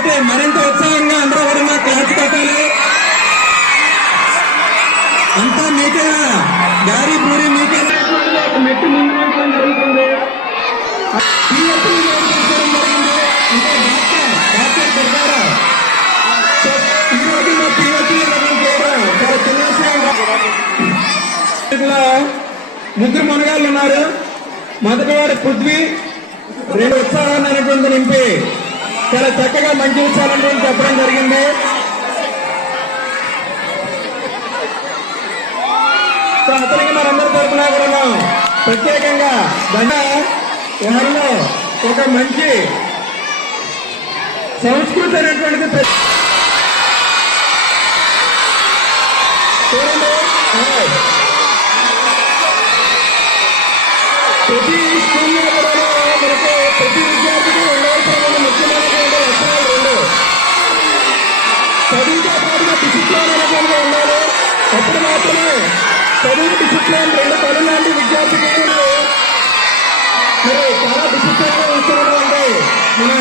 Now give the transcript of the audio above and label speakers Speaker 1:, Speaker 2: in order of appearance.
Speaker 1: Okay మరింత ఉత్సాహంగా అందరూ కూడా మా క్లాస్ కొట్టాలి అంతా మీకేనా గారి పూరి ఒక మెట్టు ముందు జరుగుతుంది. ముగ్గురు మునగాళ్ళు ఉన్నారు. మొదటివాడు పృథ్వీ. రెండు ఉత్సాహాన్ని నింపి. చాలా చక్కగా మంచి విషయాలను చెప్పడం జరిగింది. సో అతనికి మనందరి తరఫున కూడా ప్రత్యేకంగా దండ వారిలో ఒక మంచి సంస్కృతి అనేటువంటిది హాయ్. ప్రతి స్కూల్లో కూడా చదువుతో పాటుగా డిసిప్లిన్ అనేటువంటి ఉండాలి అప్పుడు మాత్రమే చదువు డిసిప్లిన్ రెండు పనులు లాంటి విద్యార్థికి మరి చాలా గా మన